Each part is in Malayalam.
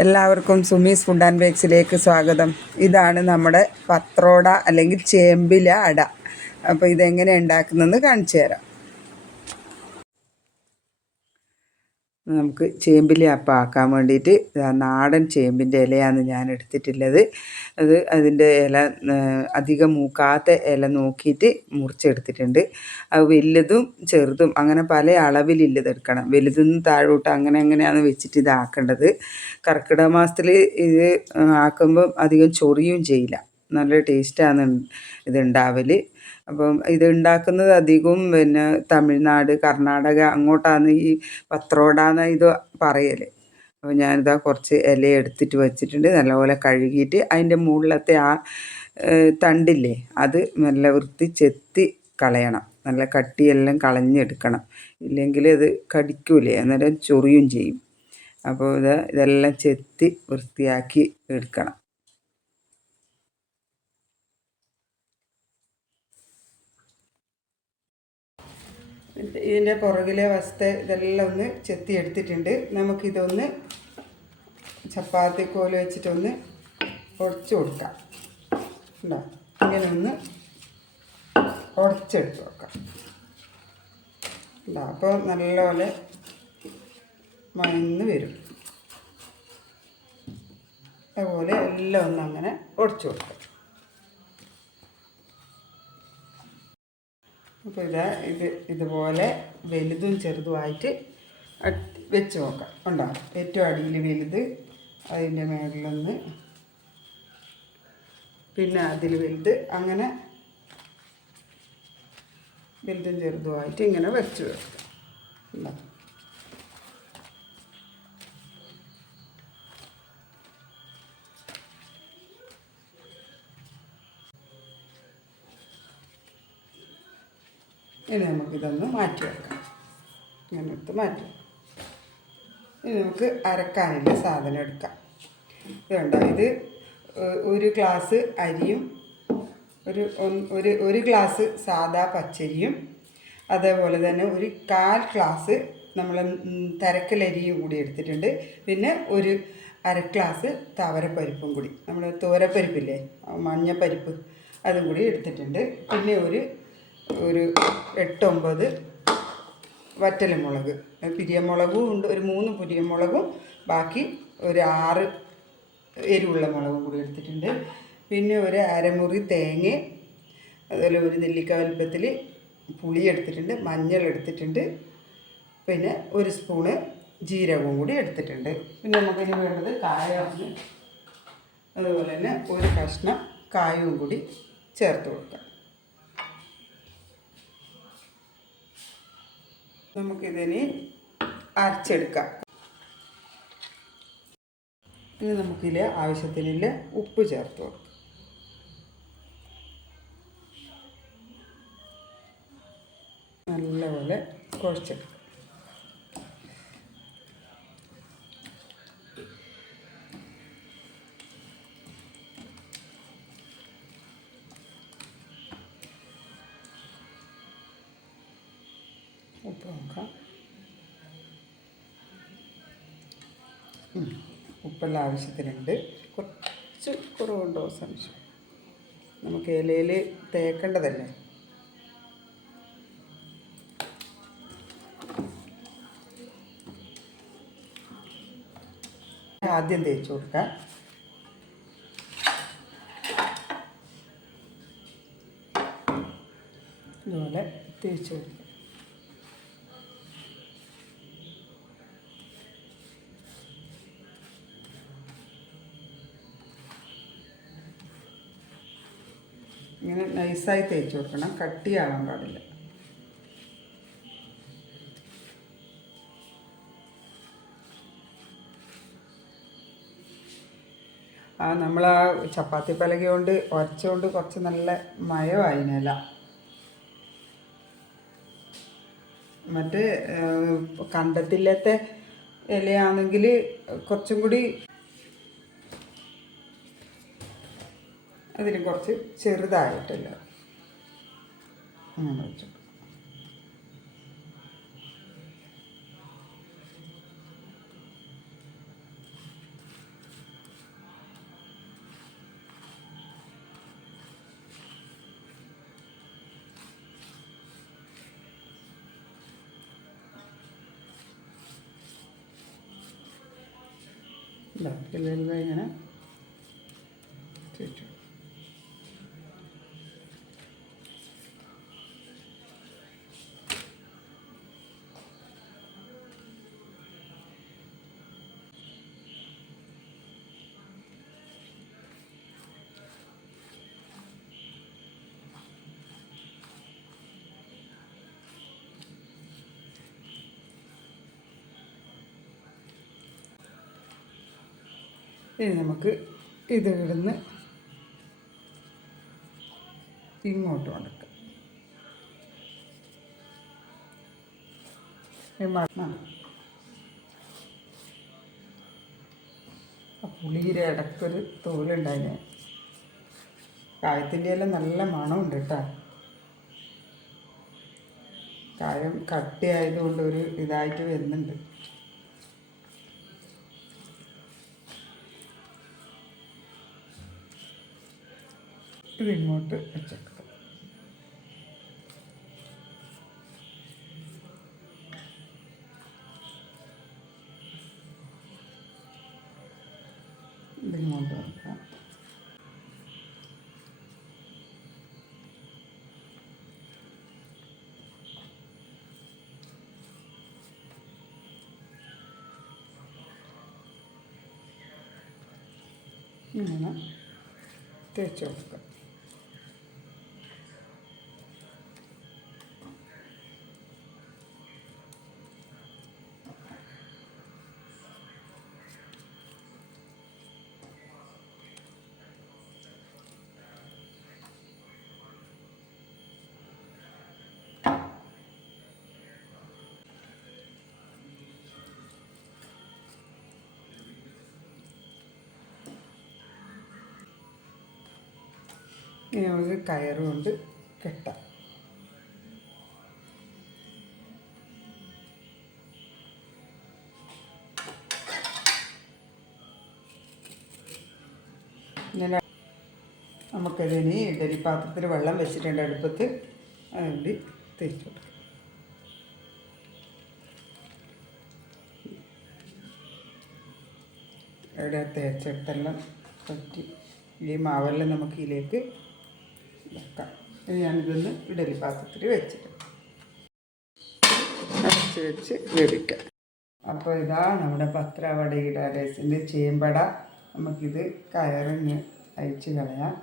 എല്ലാവർക്കും സുമീസ് ഫുഡ് ആൻഡ് ബേക്സിലേക്ക് സ്വാഗതം. ഇതാണ് നമ്മുടെ പത്രോട അല്ലെങ്കിൽ ചേമ്പില അട. അപ്പോൾ ഇതെങ്ങനെ ഉണ്ടാക്കുന്നതെന്ന് കാണിച്ചു തരാം. നമുക്ക് ചേമ്പില അപ്പം ആക്കാൻ വേണ്ടിയിട്ട് നാടൻ ചേമ്പിൻ്റെ ഇലയാണ് ഞാൻ എടുത്തിട്ടുള്ളത്. അതിൻ്റെ ഇല അധികം മൂക്കാത്ത ഇല നോക്കിയിട്ട് മുറിച്ചെടുത്തിട്ടുണ്ട്. അത് വലുതും ചെറുതും അങ്ങനെ പല അളവിലുള്ളതെടുക്കണം. വലുതിന്ന് താഴോട്ട് അങ്ങനെയാണ് വെച്ചിട്ട് ഇതാക്കേണ്ടത്. കർക്കിടക മാസത്തിൽ ഇത് ആക്കുമ്പം അധികം ചൊറിയും ചെയ്യില്ല, നല്ല ടേസ്റ്റാണ് ഇതുണ്ടാവൽ. അപ്പം ഇത് ഉണ്ടാക്കുന്നത് അധികവും തമിഴ്നാട്, കർണാടക അങ്ങോട്ടാണ് ഈ പത്രോടാന്ന് ഇത് പറയൽ. അപ്പോൾ ഞാനിതാ കുറച്ച് ഇല എടുത്തിട്ട് വെച്ചിട്ടുണ്ട്. നല്ലപോലെ കഴുകിയിട്ട് അതിൻ്റെ മുകളിലത്തെ ആ തണ്ടില്ലേ അത് നല്ല വൃത്തി ചെത്തി കളയണം. നല്ല കട്ടിയെല്ലാം കളഞ്ഞെടുക്കണം, ഇല്ലെങ്കിൽ അത് കടിക്കൂലേ, അന്നേരം ചൊറിയും ചെയ്യും. അപ്പോൾ ഇതെല്ലാം ചെത്തി വൃത്തിയാക്കി എടുക്കണം. ഇതിൻ്റെ പുറകിലെ വശത്തെ ഇതെല്ലാം ഒന്ന് ചെത്തി എടുത്തിട്ടുണ്ട്. നമുക്കിതൊന്ന് ചപ്പാത്തി കോല് വെച്ചിട്ടൊന്ന് ഉടച്ചു കൊടുക്കാം. ഉണ്ടോ, ഇങ്ങനെ ഒന്ന് ഉടച്ചെടുത്ത് വെക്കാം. ഉണ്ടോ, അപ്പോൾ നല്ലപോലെ മയന്ന് വരും. അതുപോലെ എല്ലാം ഒന്ന് അങ്ങനെ ഉടച്ചു കൊടുക്കാം. അപ്പോൾ ഇതുപോലെ വലുതും ചെറുതുമായിട്ട് വെച്ച് നോക്കാം. ഉണ്ടോ, ഏറ്റവും അടിയിൽ വലുത്, അതിൻ്റെ മേളിലൊന്ന്, പിന്നെ അതിൽ വലുത്, അങ്ങനെ വലുതും ചെറുതുമായിട്ട് ഇങ്ങനെ വെച്ച് വെക്കാം. ഉണ്ടോ, ഇനി നമുക്കിതൊന്ന് മാറ്റി വെക്കാം. ഇങ്ങനെ എടുത്ത് മാറ്റാം. ഇനി നമുക്ക് അരക്കാനുള്ള സാധനം എടുക്കാം. ഇതുണ്ടോ, ഇത് ഒരു ഗ്ലാസ് അരിയും ഒരു ഗ്ലാസ് സാദാ പച്ചരിയും, അതേപോലെ തന്നെ ഒരു 1/4 ഗ്ലാസ് നമ്മൾ തരക്കലരിയും കൂടി എടുത്തിട്ടുണ്ട്. പിന്നെ ഒരു 1/2 ഗ്ലാസ് തവരപ്പരിപ്പും കൂടി, നമ്മൾ തോരപ്പരിപ്പില്ലേ, മഞ്ഞപ്പരിപ്പ്, അതും കൂടി എടുത്തിട്ടുണ്ട്. പിന്നെ ഒരു 8-9 വറ്റൽമുളക്, പിരിയമുളകും ഉണ്ട്, ഒരു 3 പിരിയമുളകും, ബാക്കി ഒരു 6 എരിവുള്ള മുളകും കൂടി എടുത്തിട്ടുണ്ട്. പിന്നെ ഒരു അരമുറി തേങ്ങ, അതുപോലെ ഒരു നെല്ലിക്ക വലുപ്പത്തിൽ പുളി എടുത്തിട്ടുണ്ട്, മഞ്ഞൾ എടുത്തിട്ടുണ്ട്, പിന്നെ 1 സ്പൂണ് ജീരകവും കൂടി എടുത്തിട്ടുണ്ട്. പിന്നെ നമുക്കിനി വേണ്ടത് കായമാണ്. അതുപോലെ തന്നെ ഒരു കഷ്ണം കായവും കൂടി ചേർത്ത് കൊടുക്കാം. നമുക്കിതിന് അരച്ചെടുക്കാം. ഇനി നമുക്കിതിൽ ആവശ്യത്തിനുള്ള ഉപ്പ് ചേർത്ത് കൊടുക്കാം. നല്ലപോലെ കുഴച്ചെടുക്കാം. ഉപ്പ് നോക്കാം. ഉപ്പെല്ലാം ആവശ്യത്തിനുണ്ട്. കുറച്ച് കുറവുണ്ടോ സംശയം. നമുക്ക് ഇലയിൽ തേക്കേണ്ടതല്ലേ. ആദ്യം തേച്ച് കൊടുക്കാം. ഇതുപോലെ തേച്ച് കൊടുക്കാം. ഇങ്ങനെ നൈസായി തേച്ച് കൊടുക്കണം, കട്ടിയാവാൻ പാടില്ല. നമ്മൾ ആ ചപ്പാത്തി പലക കൊണ്ട് ഉരച്ചുകൊണ്ട് കുറച്ച് നല്ല മയമായി നില. മറ്റ് കണ്ടത്തില്ലാത്ത ഇലയാണെങ്കിൽ കുറച്ചും കൂടി അതിന് കുറച്ച് ചെറുതായിട്ടല്ല അങ്ങനെ വെച്ചു. ഇങ്ങനെ തേച്ചു. ഇനി നമുക്ക് ഇത് ഇവിടുന്ന് ഇങ്ങോട്ട് കൊടുക്കാം. പുളിയുടെ ഇടയ്ക്കൊരു തോലുണ്ടായിന്. കായത്തിൻ്റെ എല്ലാം നല്ല മണമുണ്ട് കേട്ടോ. കായം കട്ടിയായതുകൊണ്ട് ഒരു ഇതായിട്ട് വരുന്നുണ്ട്. ഇതിങ്ങോട്ട് വെച്ചേക്കാം. ഇതിങ്ങോട്ട് വെക്കാം. ഇങ്ങനെ തേച്ച് കൊടുക്കാം. ഇനി നമുക്ക് കയറ് കൊണ്ട് കെട്ടാം. ഇങ്ങനെ നമുക്കിതിന് ഇഡലി പാത്രത്തിൽ വെള്ളം വെച്ചിട്ടുണ്ട് അടുപ്പത്ത്. അതുകൊണ്ട് തേച്ച് കൊടുക്കാം. ഇവിടെ തേച്ചെടുത്തെല്ലാം പറ്റി ഈ മാവെല്ലാം നമുക്ക് ഇതിലേക്ക് വെക്കാം. ഞാനിതൊന്ന് ഇഡലി പാത്രത്തിൽ വെച്ചിട്ട് അടച്ച് വെച്ച് വേവിക്കാം. അപ്പോൾ ഇതാ നമ്മുടെ പത്രവടയുടെ രസിൻ്റെ ചേമ്പട. നമുക്കിത് കയറിഞ്ഞ് അയച്ച് കളയാം.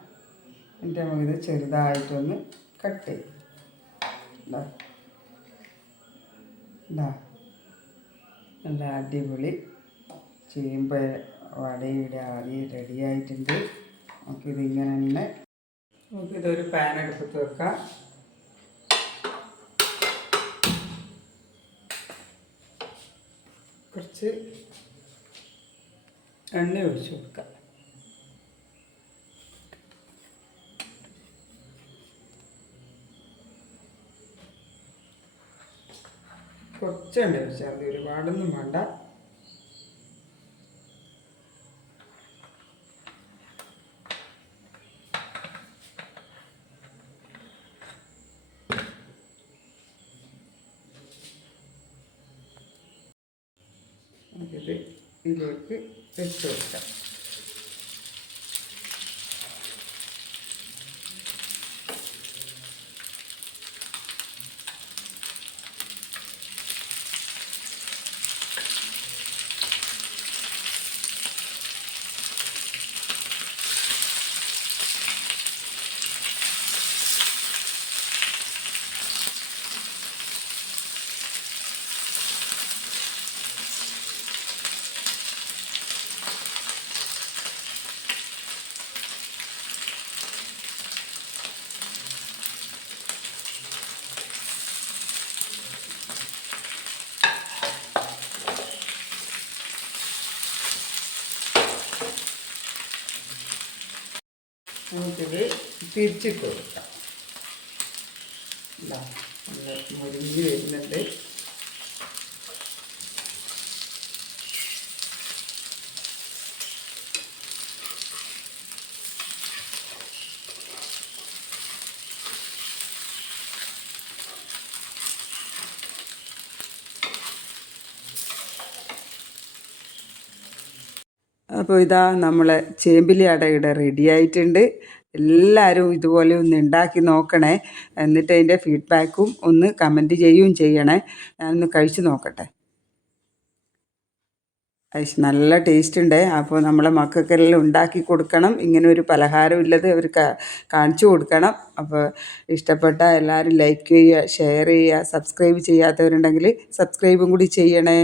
എന്നിട്ട് നമുക്കിത് ചെറുതായിട്ടൊന്ന് കട്ട് ചെയ്യും. നല്ല അടിപൊളി ചേമ്പ് വടയുടെ ആദ്യം റെഡിയായിട്ടുണ്ട്. നമുക്കിതിങ്ങനെ തന്നെ നമുക്കിതൊരു പാൻ എടുപ്പത്ത് വെക്കാം. കുറച്ച് എണ്ണ ഒഴിച്ച് കൊടുക്കാം. കുറച്ച് എണ്ണ ഒഴിച്ചാൽ മതി, ഒരുപാടൊന്നും വേണ്ട. നമുക്കിത് ഇതിലേക്ക് വെച്ച് കൊടുക്കാം. നമുക്കിത് തിരിച്ചിട്ട് കൊടുക്കാം. മുരിഞ്ഞ് വരുന്നുണ്ട്. അപ്പോൾ ഇതാ നമ്മളെ ചേമ്പിലി അട ഇവിടെ റെഡി ആയിട്ടുണ്ട്. എല്ലാവരും ഇതുപോലെ ഒന്ന് ഉണ്ടാക്കി നോക്കണേ. എന്നിട്ട് അതിൻ്റെ ഫീഡ്ബാക്കും ഒന്ന് കമൻറ്റ് ചെയ്യുകയും ചെയ്യണേ. ഞാനൊന്ന് കഴിച്ച് നോക്കട്ടെ. നല്ല ടേസ്റ്റ് ഉണ്ട്. അപ്പോൾ നമ്മളെ മക്കൾക്കെല്ലാം ഉണ്ടാക്കി കൊടുക്കണം. ഇങ്ങനെ ഒരു പലഹാരം ഇല്ലത് അവർ കാണിച്ചു കൊടുക്കണം. അപ്പോൾ ഇഷ്ടപ്പെട്ട എല്ലാവരും ലൈക്ക് ചെയ്യുക, ഷെയർ ചെയ്യുക, സബ്സ്ക്രൈബ് ചെയ്യാത്തവരുണ്ടെങ്കിൽ സബ്സ്ക്രൈബും കൂടി ചെയ്യണേ.